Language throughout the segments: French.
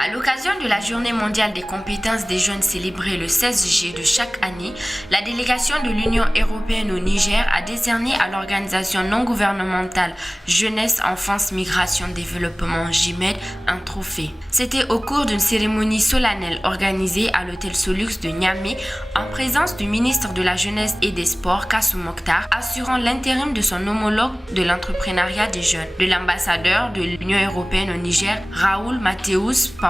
À l'occasion de la Journée mondiale des compétences des jeunes célébrée le 16 juillet de chaque année, la délégation de l'Union européenne au Niger a décerné à l'organisation non gouvernementale Jeunesse, Enfance, Migration, Développement JIMED un trophée. C'était au cours d'une cérémonie solennelle organisée à l'hôtel Solux de Niamey en présence du ministre de la Jeunesse et des Sports Kassou Mokhtar, assurant l'intérim de son homologue de l'entrepreneuriat des jeunes, de l'ambassadeur de l'Union européenne au Niger, Raoul Mateus Paula,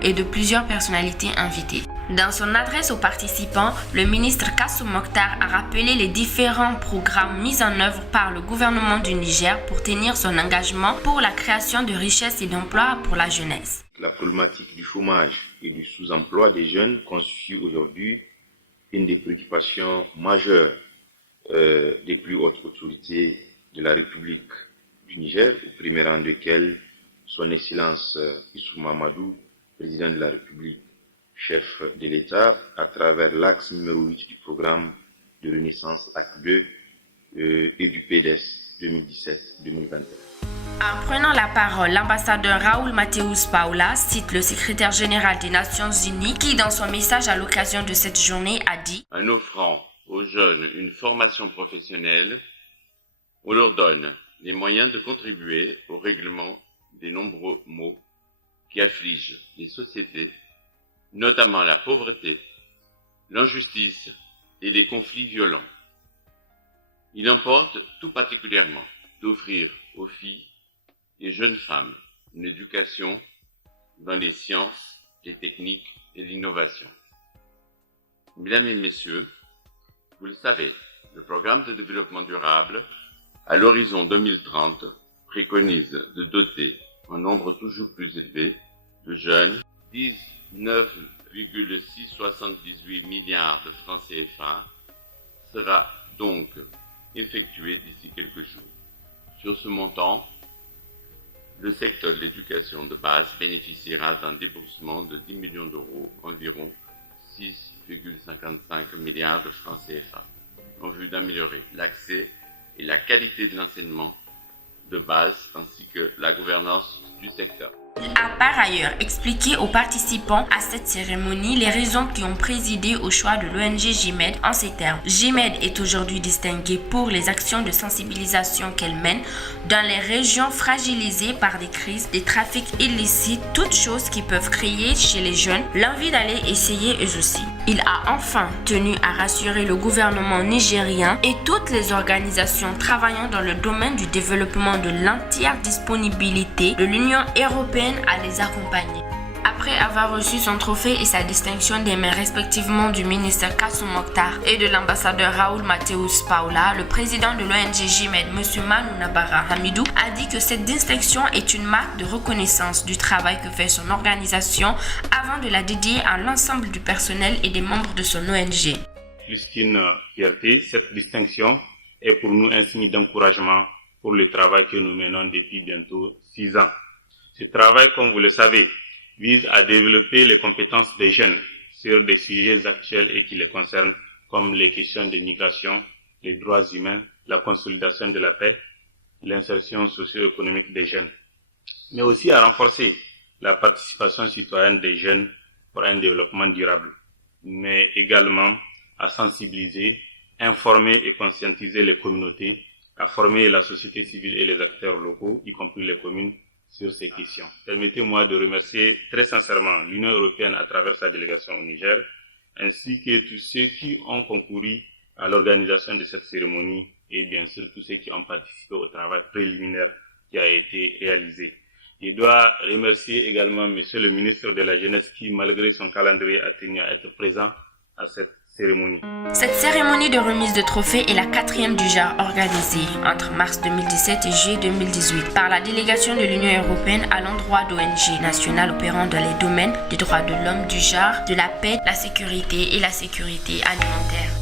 et de plusieurs personnalités invitées. Dans son adresse aux participants, le ministre Kassou Mokhtar a rappelé les différents programmes mis en œuvre par le gouvernement du Niger pour tenir son engagement pour la création de richesses et d'emplois pour la jeunesse. La problématique du chômage et du sous-emploi des jeunes constitue aujourd'hui une des préoccupations majeures des plus hautes autorités de la République du Niger, au premier rang desquelles son Excellence Issoufou Mahamadou, président de la République, chef de l'État, à travers l'axe numéro 8 du programme de Renaissance Acte 2 et du PDS 2017-2021. En prenant la parole, l'ambassadeur Raoul Mateus Paula cite le secrétaire général des Nations Unies qui, dans son message à l'occasion de cette journée, a dit « En offrant aux jeunes une formation professionnelle, on leur donne les moyens de contribuer au règlement des nombreux maux qui affligent les sociétés, notamment la pauvreté, l'injustice et les conflits violents. Il importe tout particulièrement d'offrir aux filles et jeunes femmes une éducation dans les sciences, les techniques et l'innovation. Mesdames et messieurs, vous le savez, le programme de développement durable à l'horizon 2030 préconise de doter un nombre toujours plus élevé de jeunes, 19,678 milliards de francs CFA sera donc effectué d'ici quelques jours. Sur ce montant, le secteur de l'éducation de base bénéficiera d'un déboursement de 10 millions d'euros, environ 6,55 milliards de francs CFA, en vue d'améliorer l'accès et la qualité de l'enseignement de base ainsi que la gouvernance du secteur. Il a par ailleurs expliqué aux participants à cette cérémonie les raisons qui ont présidé au choix de l'ONG JIMED en ces termes. JIMED est aujourd'hui distinguée pour les actions de sensibilisation qu'elle mène dans les régions fragilisées par des crises, des trafics illicites, toutes choses qui peuvent créer chez les jeunes l'envie d'aller essayer eux aussi. Il a enfin tenu à rassurer le gouvernement nigérien et toutes les organisations travaillant dans le domaine du développement de l'entière disponibilité de l'Union européenne à les accompagner. Après avoir reçu son trophée et sa distinction des mains respectivement du ministre Kassou Mokhtar et de l'ambassadeur Raoul Mateus Paula, le président de l'ONG JIMED, M. Manu Nabara Hamidou, a dit que cette distinction est une marque de reconnaissance du travail que fait son organisation avant de la dédier à l'ensemble du personnel et des membres de son ONG. Plus qu'une fierté, cette distinction est pour nous un signe d'encouragement pour le travail que nous menons depuis bientôt 6 ans. Ce travail, comme vous le savez, vise à développer les compétences des jeunes sur des sujets actuels et qui les concernent, comme les questions de migration, les droits humains, la consolidation de la paix, l'insertion socio-économique des jeunes, mais aussi à renforcer la participation citoyenne des jeunes pour un développement durable, mais également à sensibiliser, informer et conscientiser les communautés, à former la société civile et les acteurs locaux, y compris les communes, sur ces questions. Permettez-moi de remercier très sincèrement l'Union européenne à travers sa délégation au Niger, ainsi que tous ceux qui ont concouru à l'organisation de cette cérémonie et bien sûr tous ceux qui ont participé au travail préliminaire qui a été réalisé. Je dois remercier également Monsieur le ministre de la Jeunesse qui, malgré son calendrier, a tenu à être présent à cette cérémonie. Cette cérémonie de remise de trophées est la 4e du genre organisée entre mars 2017 et juillet 2018 par la délégation de l'Union européenne à l'endroit d'ONG nationales opérant dans les domaines des droits de l'homme, du genre, de la paix, la sécurité et la sécurité alimentaire.